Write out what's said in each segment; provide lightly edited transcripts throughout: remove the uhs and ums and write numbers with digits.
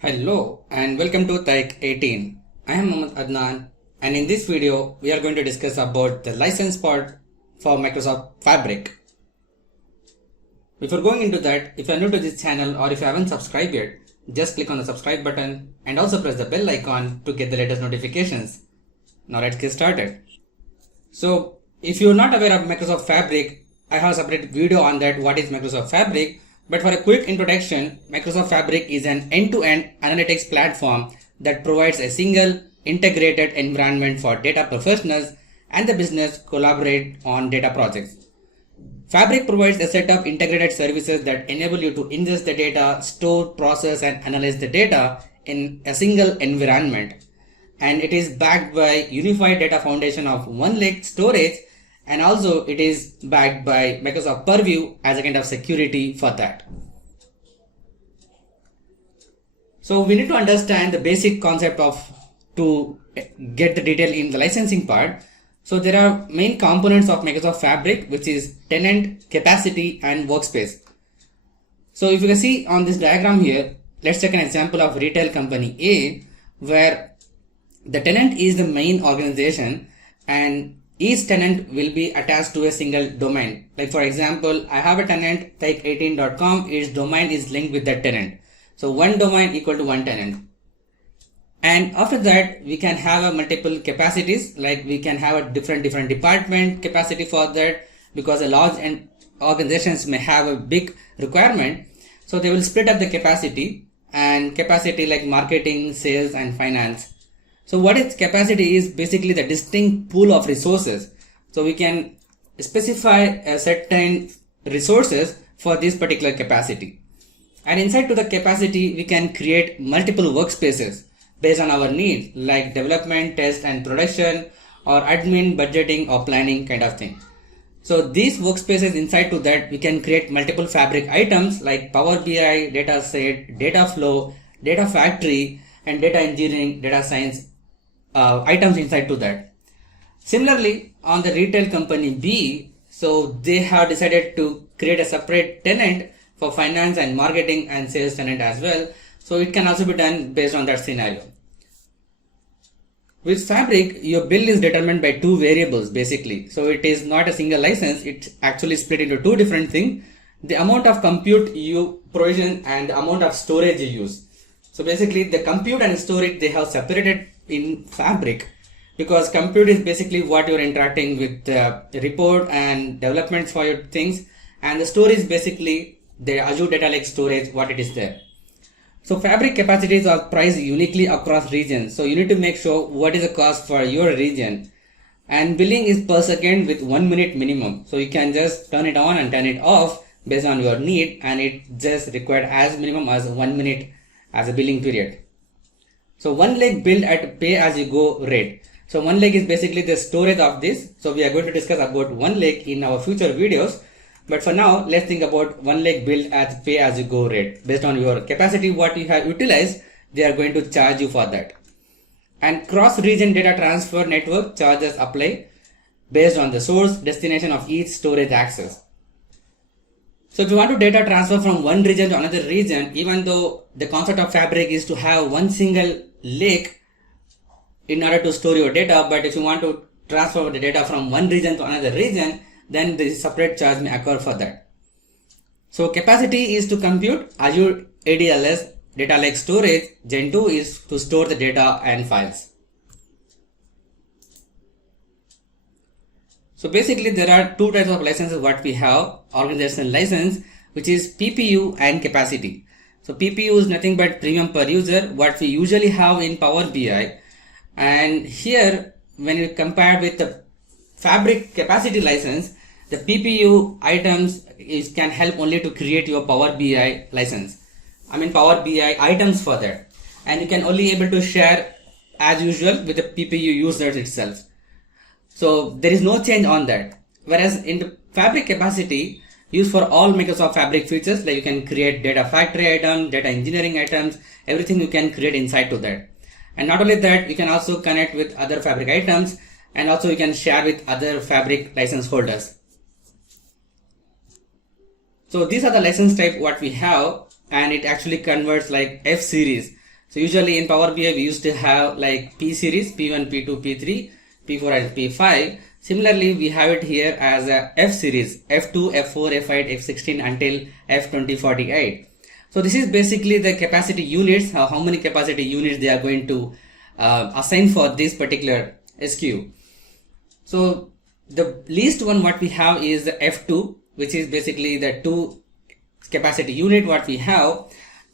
Hello and welcome to taik18. I am Mohammed Adnan, and in this video we are going to discuss about the license part for Microsoft Fabric. Before going into that, if you are new to this channel or if you haven't subscribed yet, just click on the subscribe button and also press the bell icon to get the latest notifications. Now let's get started. So if you are not aware of Microsoft Fabric, I have a separate video on that, what is Microsoft Fabric. But for a quick introduction, Microsoft Fabric is an end-to-end analytics platform that provides a single integrated environment for data professionals and the business collaborate on data projects. Fabric provides a set of integrated services that enable you to ingest the data, store, process and analyze the data in a single environment. And it is backed by unified data foundation of one-leg storage, and also it is backed by Microsoft Purview as a kind of security for that. So we need to understand the basic concept of to get the detail in the licensing part. So there are main components of Microsoft Fabric, which is tenant, capacity and workspace. So if you can see on this diagram here, let's take an example of retail company A, where the tenant is the main organization and each tenant will be attached to a single domain. Like for example, I have a tenant taik18.com, its domain is linked with that tenant. So one domain equal to one tenant. And after that, we can have a multiple capacities, like we can have a different department capacity for that, because a large and organizations may have a big requirement. So they will split up the capacity, and capacity like marketing, sales and finance. So what is capacity is basically the distinct pool of resources. So we can specify a certain resources for this particular capacity. And inside to the capacity, we can create multiple workspaces based on our needs, like development, test and production, or admin, budgeting or planning kind of thing. So these workspaces, inside to that, we can create multiple Fabric items like Power BI, data set, data flow, data factory and data engineering, data science items inside to that. Similarly, on the retail company B, so they have decided to create a separate tenant for finance and marketing and sales tenant as well. So it can also be done based on that scenario. With Fabric, your bill is determined by two variables basically. So it is not a single license, it's actually split into two different things. The amount of compute you provision and the amount of storage you use. So basically the compute and storage, they have separated in Fabric, because compute is basically what you're interacting with the report and developments for your things, and the storage is basically the Azure Data Lake storage, what it is there. So Fabric capacities are priced uniquely across regions. So you need to make sure what is the cost for your region, and billing is per second with 1 minute minimum. So you can just turn it on and turn it off based on your need, and it just required as minimum as 1 minute as a billing period. So one leg billed at pay as you go rate. So one leg is basically the storage of this. So we are going to discuss about one leg in our future videos. But for now, let's think about one leg billed as pay as you go rate. Based on your capacity, what you have utilized, they are going to charge you for that. And cross-region data transfer network charges apply based on the source destination of each storage access. So if you want to data transfer from one region to another region, even though the concept of Fabric is to have one single lake in order to store your data, but if you want to transfer the data from one region to another region, then the separate charge may occur for that. So capacity is to compute Azure ADLS data lake storage. Gen 2 is to store the data and files. So basically there are two types of licenses what we have. Organizational license, which is PPU and capacity. So PPU is nothing but premium per user, what we usually have in Power BI. And here when you compare with the Fabric capacity license, the PPU items can help only to create your Power BI license. Power BI items for that. And you can only able to share as usual with the PPU users itself. So there is no change on that. Whereas in the Fabric capacity, used for all Microsoft Fabric features, like you can create data factory items, data engineering items, everything you can create inside to that. And not only that, you can also connect with other Fabric items, and also you can share with other Fabric license holders. So these are the license type what we have, and it actually converts like F series. So usually in Power BI we used to have like P series, P1, P2, P3, P4 and P5. Similarly, we have it here as a F series, F2, F4, F8, F16 until F2048. So this is basically the capacity units, how many capacity units they are going to assign for this particular SKU. So the least one what we have is the F2, which is basically the 2 capacity unit what we have,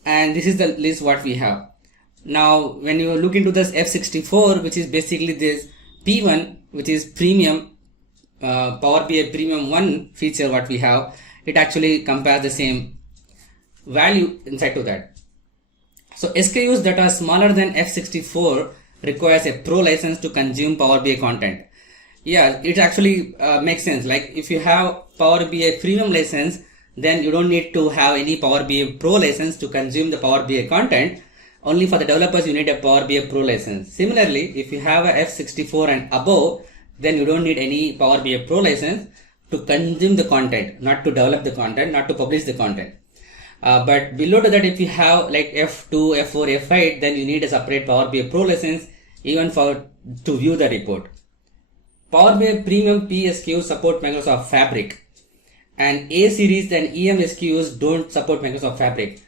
and this is the list what we have. Now when you look into this F64, which is basically this P1, which is premium Power BI premium 1 feature what we have, it actually compares the same value inside to that. So SKUs that are smaller than F64 requires a pro license to consume Power BI content. Yeah, it actually makes sense. Like if you have Power BI premium license, then you don't need to have any Power BI pro license to consume the Power BI content. Only for the developers you need a Power BI pro license. Similarly, if you have a F64 and above, then you don't need any Power BI pro license to consume the content, not to develop the content, not to publish the content. But below to that, if you have like F2, F4, F8, then you need a separate Power BI Pro license even for to view the report. Power BI Premium P SKUs support Microsoft Fabric, and A series and EM SKUs don't support Microsoft Fabric.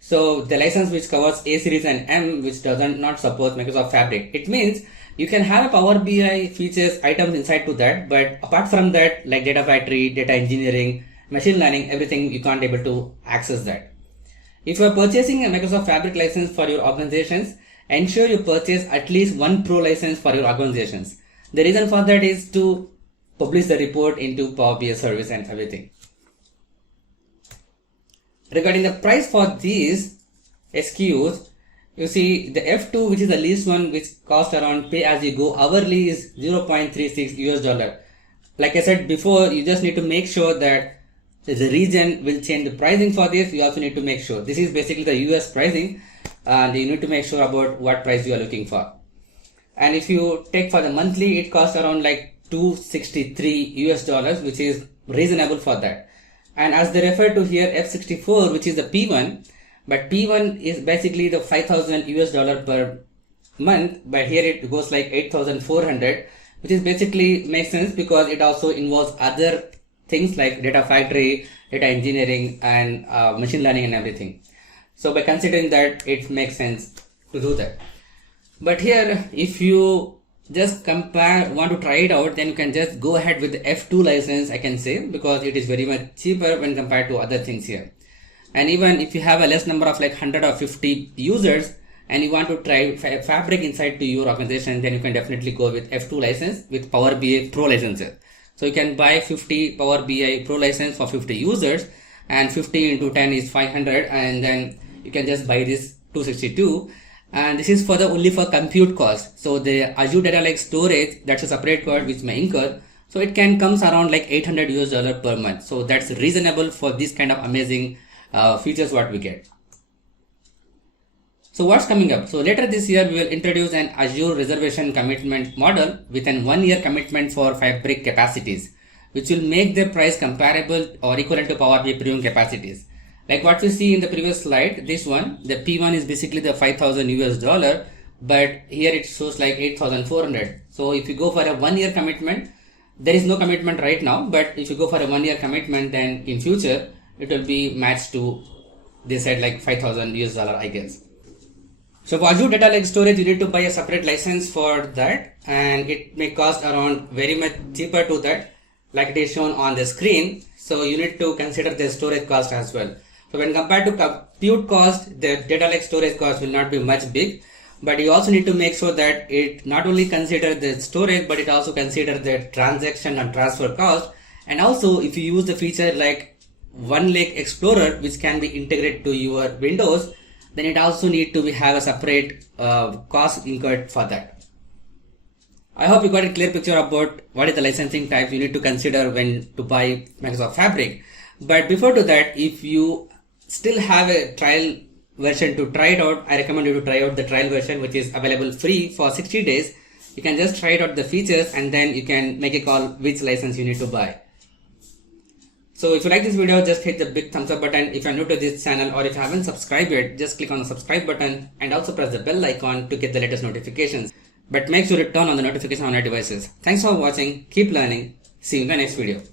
So the license which covers A series and M, which doesn't not support Microsoft Fabric. It means you can have a Power BI features items inside to that, but apart from that, like data factory, data engineering, machine learning, everything you can't able to access that. If you are purchasing a Microsoft Fabric license for your organizations, ensure you purchase at least one pro license for your organizations. The reason for that is to publish the report into Power BI service and everything. Regarding the price for these SKUs, you see the F2, which is the least one, which cost around pay as you go hourly, is $0.36 US. Like I said before, you just need to make sure that the region will change the pricing for this. You also need to make sure this is basically the US pricing, and you need to make sure about what price you are looking for. And if you take for the monthly, it costs around like $263 US, which is reasonable for that. And as they refer to here, F64, which is the P1, but P1 is basically the $5,000 US per month, but here it goes like 8,400, which is basically makes sense because it also involves other things like data factory, data engineering, and machine learning and everything. So by considering that, it makes sense to do that. But here, if you just want to try it out, then you can just go ahead with the F2 license, I can say, because it is very much cheaper when compared to other things here. And even if you have a less number of like 100 or 50 users and you want to try Fabric inside to your organization, then you can definitely go with F2 license with Power BI Pro licenses. So you can buy 50 Power BI Pro license for 50 users, and 50 into 10 is 500, and then you can just buy this 262. And this is for the only for compute cost. So the Azure Data Lake storage, that's a separate cost which may incur. So it can comes around like $800 US per month. So that's reasonable for this kind of amazing features what we get. So what's coming up? So later this year we will introduce an Azure reservation commitment model with an 1-year commitment for Fabric capacities, which will make the price comparable or equivalent to Power BI premium capacities. Like what we see in the previous slide, this one, the P1 is basically the $5,000 US, but here it shows like 8,400. So if you go for a 1-year commitment, there is no commitment right now, but if you go for a 1-year commitment, then in future it will be matched to, they said like $5,000 US, I guess. So for Azure Data Lake storage, you need to buy a separate license for that, and it may cost around very much cheaper to that, like it is shown on the screen. So you need to consider the storage cost as well. So when compared to compute cost, the data lake storage cost will not be much big, but you also need to make sure that it not only consider the storage, but it also consider the transaction and transfer cost. And also if you use the feature like One Lake Explorer, which can be integrated to your Windows, then it also need to have a separate cost incurred for that. I hope you got a clear picture about what is the licensing types you need to consider when to buy Microsoft Fabric. But before to that, if you still have a trial version to try it out, I recommend you to try out the trial version, which is available free for 60 days. You can just try it out the features, and then you can make a call which license you need to buy. So if you like this video, just hit the big thumbs up button. If you're new to this channel or if you haven't subscribed yet, just click on the subscribe button and also press the bell icon to get the latest notifications. But make sure to turn on the notification on your devices. Thanks for watching. Keep learning. See you in the next video.